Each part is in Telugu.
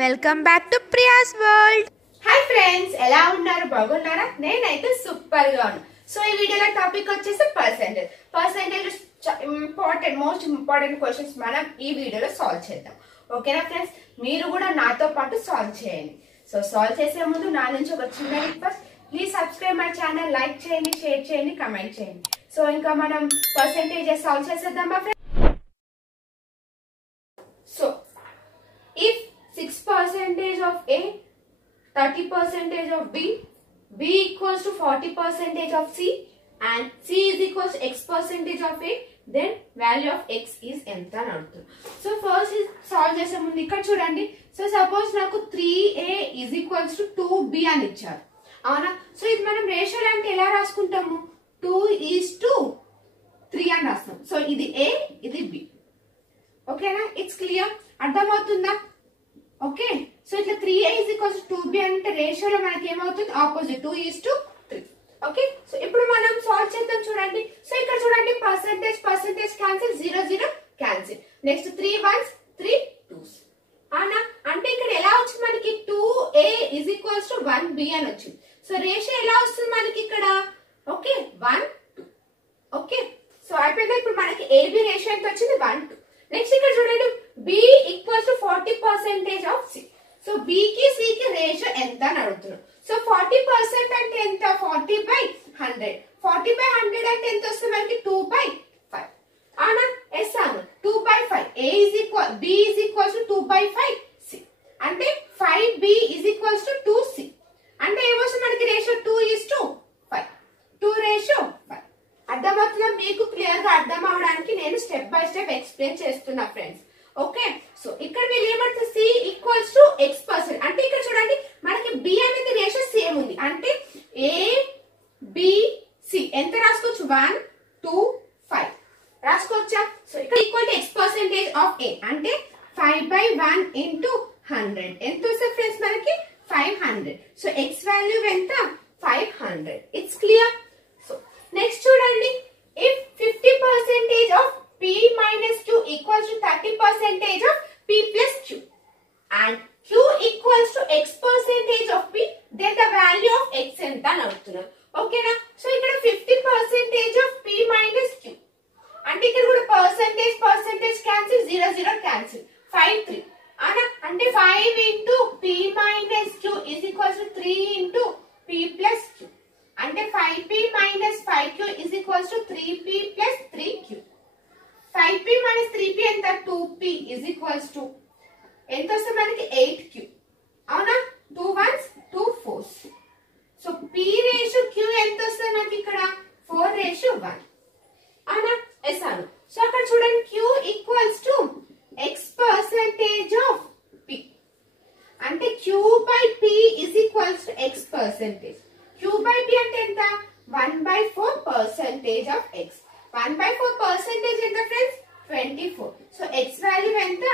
Welcome back to Priya's world. Hi friends, ఎలా ఉన్నారు? బాగున్నారా? నేనైతే సూపర్ గా ఉన్నాను. సో ఈ వీడియోలో టాపిక్ వచ్చేసి పర్సెంటేజ్ మోస్ట్ ఇంపార్టెంట్ క్వశ్చన్స్ మనం ఈ వీడియోలో సాల్వ్ చేద్దాం. ఓకేనా ఫ్రెండ్స్? మీరు కూడా నాతో పాటు సాల్వ్ చేయండి. సో సాల్వ్ చేసే ముందు నా నుంచి ఒక చిన్న request, please subscribe my channel, like చేయండి, షేర్ చేయండి, కమెంట్ చేయండి. సో ఇంకా మనం పర్సెంటేజెస్ సాల్వ్ చేసేద్దామా friends? So if 6% of A, 30% of B, B equals to 40% of C and C is equals to X% of A, then value of X is ఎంత అని అడుగుతుంది. సో ఫస్ట్ సాల్వ్ చేసే ముందు ఇక్కడ చూడండి. సో సపోజ్ నాకు 3A is equals to 2B అని ఇచ్చారు, అవునా? సో ఇది మనం రేషియో అంటే ఎలా రాసుకుంటాము? 2:3 అని రాస్తాం. సో ఇది A, ఇది B. ఓకేనా? ఇట్స్ క్లియర్, అర్థమవుతుందా? ఓకే, సో ఇట్లా 3A is equals to 2B అంటే రేషియోలో మనకి ఏమవుతుంది? ఆపోజిట్ 2:3. ఓకే, సో ఇప్పుడు మనం సాల్వ్ చేద్దాం. చూడండి, సో ఇక్కడ చూడండి, percentage cancel, 0 0 cancel. Next 3 1s 3 2s, అవునా? అంటే ఇక్కడ ఎలా వచ్చింది మనకి? 2A is equals to 1B అని వచ్చింది. సో రేషియో ఎలా వస్తుంది మనకి ఇక్కడ? ఓకే, 1 2. ఓకే, సో అయిపోయిందా? ఇప్పుడు మనకి AB రేషియో ఎంత వచ్చింది? 1 2. నెక్స్ట్ ఇక్కడ చూడండి, B equals to 40% of C. So B కి C కి రేషియో ఎంత అని అడుగుతున్నాం. సో 40% అంటే ఎంత? 40/100. 40/100 అంటే ఎంత వస్తుంది మనకి? 2/5. అవునా? ఎస్ అను 2/5. B is equals to 2/5 C. అంటే 5B is equals to 2C. అంటే ఏమొస్తుంది మనకి? రేషియో 2:5. 2:5. అర్థమవుతుందా? మీకు క్లియర్ గా అర్థం అవడానికి నేను స్టెప్ బై స్టెప్ ఎక్స్ప్లెయిన్ చేస్తున్నా ఫ్రెండ్స్. ఓకే, సో ఇక్కడ వీళ్ళు ఏమంటారు? C equals to X%. అంటే ఇక్కడ చూడండి, మనకి B అనేది రేషియో సేమ్ ఉంది. అంటే A B C ఎంత రాసుకోవచ్చు? 1 2 5 రాసుకోవచ్చా? సో ఇక్కడ equal to X% of A అంటే 5/1 into 100 ఎంత వస్తుంది ఫ్రెండ్స్ మనకి? 500. సో X వాల్యూ ఎంత? 500. It's clear. సో నెక్స్ట్ చూడండి, if 50% of P minus Q equals to 30% of P plus Q and Q equals to X% of P, then the value of X ఎంత అని అడుగుతున్నారు. ఓకేనా? సో ఇక్కడ 50% of P minus Q అంటే ఇక్కడ కూడా పర్సెంటేజ్ క్యాన్సిల్, 0 0 క్యాన్సిల్, 5 3, అవునా? అంటే 5 into P minus Q is equals to 3 into P plus Q. అంటే 5P minus 5Q is equals to 3P plus 3Q. 5P minus 3P ఎంత? 2P is equals to ఎంత వస్తుంది మనకి? 8Q, అవునా? 2 1s 2 4s. So P ratio Q ఎంత వస్తుంది మనకి ఇక్కడ? 4:1, అవునా? ఎస్ అను. సో అక్కడ చూడండి, Q equals to X% of P అంటే Q/P is equals to X%. Q/P అంటే ఎంత? 1/4% of X. 1/4% ఎంత ఫ్రెండ్స్? 24. సో X వాల్యూ ఎంత?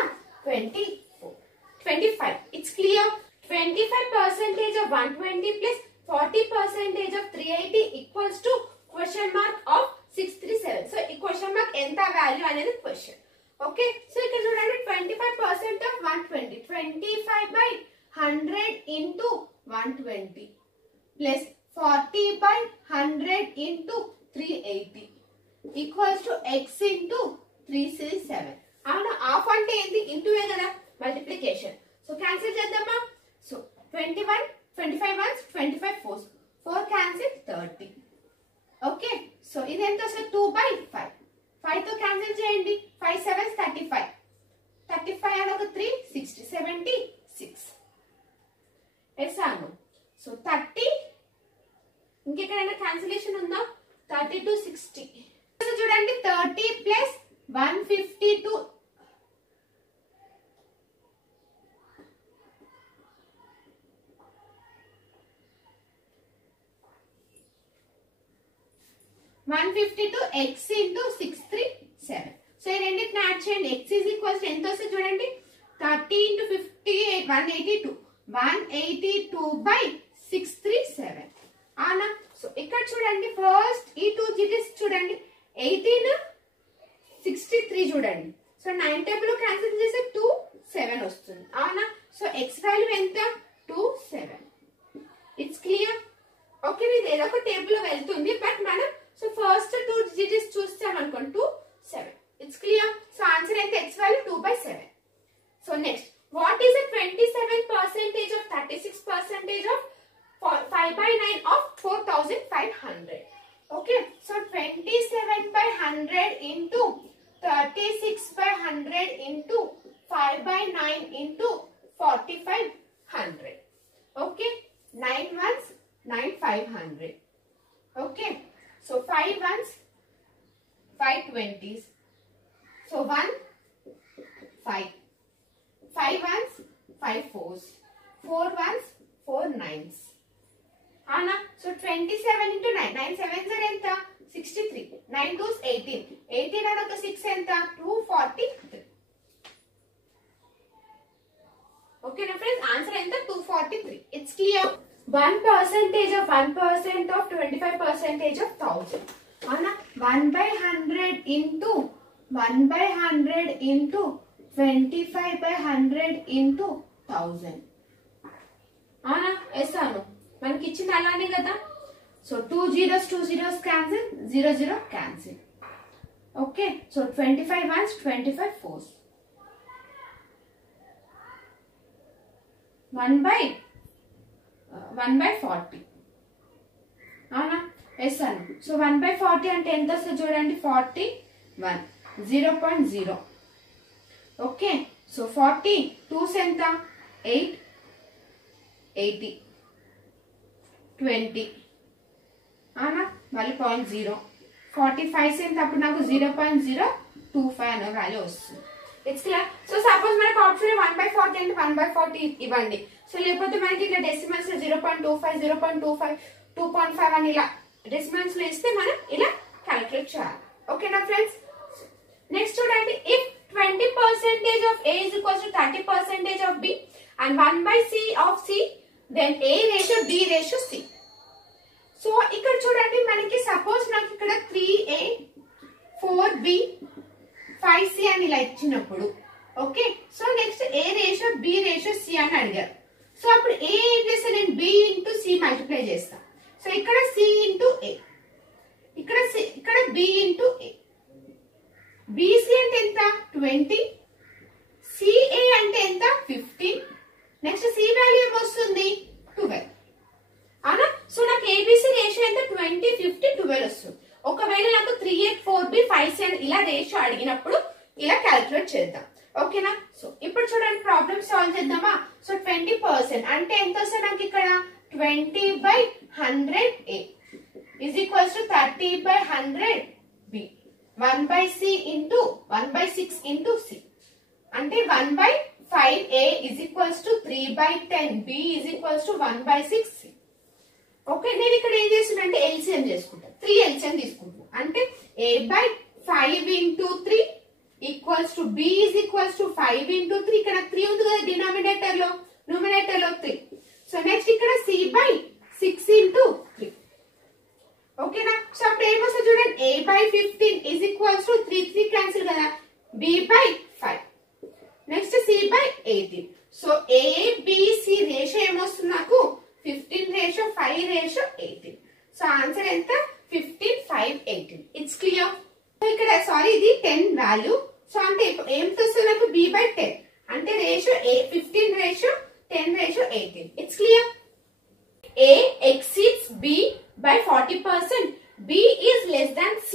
25. It's clear. 25% of 120 plus 40% of 380 equals to question mark of 637. So ఈ క్వశ్చన్ మార్క్ ఎంత వాల్యూ అనేది క్వశ్చన్. ఓకే, సో ఇక్కడ చూడండి, 25% of 120, 25/100 into 120 plus 40/100 into 380 equals to X into 367. అవునా? హాఫ్ అంటే ఏంటి? ఇంటూవే కదా, మల్టిప్లికేషన్. సో క్యాన్సిల్ చేద్దామా? So 21 25 1s 25 4s, 4 cancel 30. Okay, so ఇది ఎంత వస్తుంది? 2/5. 5 తో క్యాన్సిల్ చేయండి, 5 7s 35. 35 అని ఒక 3 60 76. ఎస్ అను. సో 30, ఇంకెక్కడైనా క్యాన్సిలేషన్ ఉందా? 30 to 60. చూడండి, 30 plus 152 152 X into 637. సో ఈ రెండింటిని యాడ్ చేయండి. X is equals to ఎంత వస్తుంది చూడండి? 30 into 58 182. 182/637, అవునా? సో ఇక్కడ చూడండి, ఫస్ట్ ఈ 2 digits చూడండి, 18 63 చూడండి. సో 9 టేబుల్ క్యాన్సిల్ చేస్తే 2 7 వస్తుంది, అవునా? సో x వాల్యూ ఎంత 2 7. It's clear. ఓకే, ఇది ఏదో ఒక టేబుల్ లో వెళ్తుంది బట్ మనం సో ఫస్ట్ 2 డిజిట్స్ చూస్తాం అనుకోండి 2 7. It's clear. సో ఆన్సర్ ఎంత x value 2/7. So next, what is the 27% of 36% of 5/9 of 4500? Okay, so 27/100 into 36/100 into 5/9 into 4500. Okay, 9 ones 9 500. Okay, so 5 ones 5 20s. So 1 5. 5 ones 5 4s. 4 ones 4 9s. Anna, so 27 into 9. 9 sevens are enta 63. 9 2s 18. 18 and 6 enta 243. Okay, now friends, answer enta 243. It's clear. 1% of 1% of 25% of 1000. Anna, 1/100 into 1/100 into 25/100 into 1000. Anna, yes or no? మనకి ఇచ్చింది అలానే కదా. So 2 zeros cancel, 0 0 cancel. Okay, so 25 ones 25 4s. 1/40. అవునా? ఎస్ అను. సో 1/40 అంటే ఎంత వస్తుంది చూడండి, 41. 0.0. ఓకే, సో 40 2s ఎంత 8 80 20. అవునా? మళ్ళీ 0.0. 45 ఎంత అప్పుడు నాకు 0.025 అనే వాల్యూ వస్తుంది. It's clear. సో సపోజ్ మనకు ఆప్షన్ 1/40 అంటే 1/40 ఇవ్వండి. సో లేకపోతే మనకి ఇట్లా డెసిమల్స్ 0.25 0.25 2.5 అని ఇలా డెసిమల్స్ లో ఇస్తే మనం ఇలా క్యాలిక్యులేట్ చేయాలి. ఓకేనా ఫ్రెండ్స్? నెక్స్ట్ చూడండి, if 20% of A is equals to 30% of B and 1/C of C, then A ratio B ratio C. So ఇక్కడ చూడండి, మనకి సపోజ్ నాకు ఇక్కడ 3A 4B 5C అని ఇలా ఇచ్చినప్పుడు, okay, so next A ratio B ratio C అని అడిగారు. సో అప్పుడు A ఏం చేస్తే నేను B ఇంటూ C మల్టిప్లై చేస్తా. సో ఇక్కడ C ఇంటూ A, ఇక్కడ B ఇంటూ A. BC అంటే ఎంత 20, CA అంటే ఎంత 15. నెక్స్ట్ C వాల్యూ ఏమొస్తుంది 12. అవునా? సో నాకు ABC రేషియో ఎంత 20 50 12 వస్తుంది. ఒకవేళ నాకు 3A 4B 5C అని ఇలా రేషియో అడిగినప్పుడు ఇలా క్యాలిక్యులేట్ చేద్దాం. ఓకేనా? సో ఇప్పుడు చూడండి, ప్రాబ్లమ్ సాల్వ్ చేద్దామా. సో 20% అంటే ఎంత వస్తుంది నాకు ఇక్కడ 20/100A is equals to 30/100B. 1/C into 1/6 into C అంటే 1/5A is equals to 3/10B is equals to 1/6C. Okay, నేను ఇక్కడ ఏం చేస్తున్నా ఎల్సిఎం చేసుకుంటా. 3 ఎల్సిఎం తీసుకుంటున్నా అంటే A/5 into 3 equals to B is equals to 5 into 3. ఇక్కడ 3 ఉంది కదా డినామినేటర్ లో, న్యూమరేటర్ లో 3. సో నెక్స్ట్ ఇక్కడ C/6 into 3. ఓకేనా? సో అప్పుడు ఏమొస్తుంది చూడండి, A/15 is equals to 3 cancel కదా, B/5. Next C/18. So ABC ratio ఏమొస్తుంది నాకు 15 రేషియో 5 రేషియో 18. సో ఆన్సర్ ఎంత 15 5 18. It's clear. ఇక్కడ సారీ ఇది 10 వాల్యూ. సో అంటే ఏమిటి వస్తుంది నాకు B/10 అంటే ratio 15 ratio 10 ratio 18. It's clear. A exceeds B by 40%, B is less than C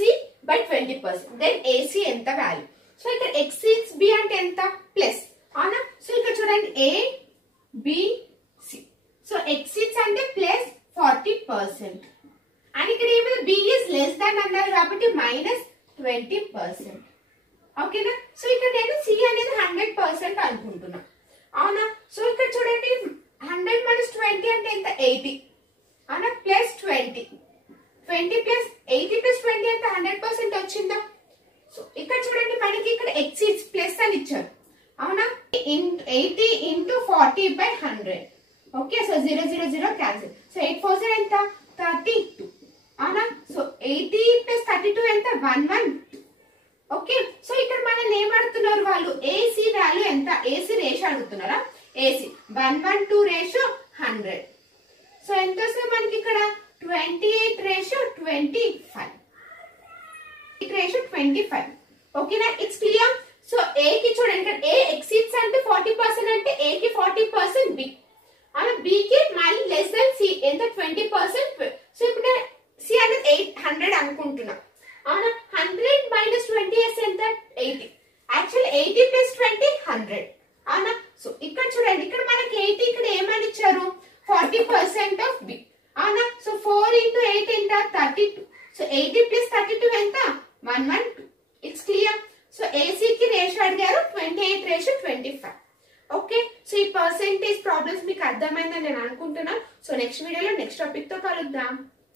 by 20%. Then AC ఎంత వాల్యూ. సో ఇక్కడ exceeds B అంటే ఎంత ప్లస్, అవునా? సో ఇక్కడ చూడండి A B C. So exceeds అంటే ప్లస్ 40%. అండ్ ఇక్కడ ఏమైనా B is less than అన్నారు కాబట్టి మైనస్ 20%. ఓకేనా? సో ఇక్కడ నేను C అనేది 100% అనుకుంటున్నా, అవునా? సో ఇక్కడ చూడండి 100 minus 20 అంటే ఎంత 80, అవునా? ప్లస్ 20 ప్లస్ 80 ప్లస్ 20 అంటే 100% వచ్చిందా? సో ఇక్కడ చూడండి మనకి ఇక్కడ ఎక్సీడ్స్ ప్లస్ అని ఇచ్చారు, అవునా? 80 into 40/100. Okay, so 0 0 0 cancel. So 8 4 0 ఎంత 32, అవునా? సో 80 ప్లస్ 32 ఎంత 112. ఓకే, సో ఇక్కడ మనల్ని ఏం అడుగుతున్నారు వాళ్ళు, AC వాల్యూ ఎంత, AC రేషియో అడుగుతున్నారా? AC 1:1 ratio 100. సో ఎంత వస్తుంది మనకి ఇక్కడ 28:25. ఓకేనా, ఇట్స్ క్లియర్. సో ఏ కి చూడండి ఇక్కడ ఏ ఎక్సీడ్స్ అంటే 40% అంటే ఏ కి 40%, బి అలా బి కి మళ్ళీ లెస్ దెన్ సి ఎంత 20%. సో ఇప్పుడు సి అనేది 800 అనుకుంటున్నా. అవునా, 100 - 20 ఎంత 80. యాక్చువల్ 80 + 20 100. అవునా, సో ఇక్కడ చూడండి ఇక్కడ మనకి 80 ఇక్కడ ఏమని ఇచ్చారు 40% ఆఫ్ బి. అవునా, సో 4 × 8 ఎంత 32. సో 80 + 32 ఎంత 112. It's clear. సో ఏసీ కి రేషియో అడిగారు 28:25. ఓకే, సో ఈ పర్సెంటేజ్ ప్రాబ్లమ్స్ మీకు అర్థమైందని నేను అనుకుంటున్నాను. సో నెక్స్ట్ వీడియోలో నెక్స్ట్ టాపిక్ తో కలుద్దాం.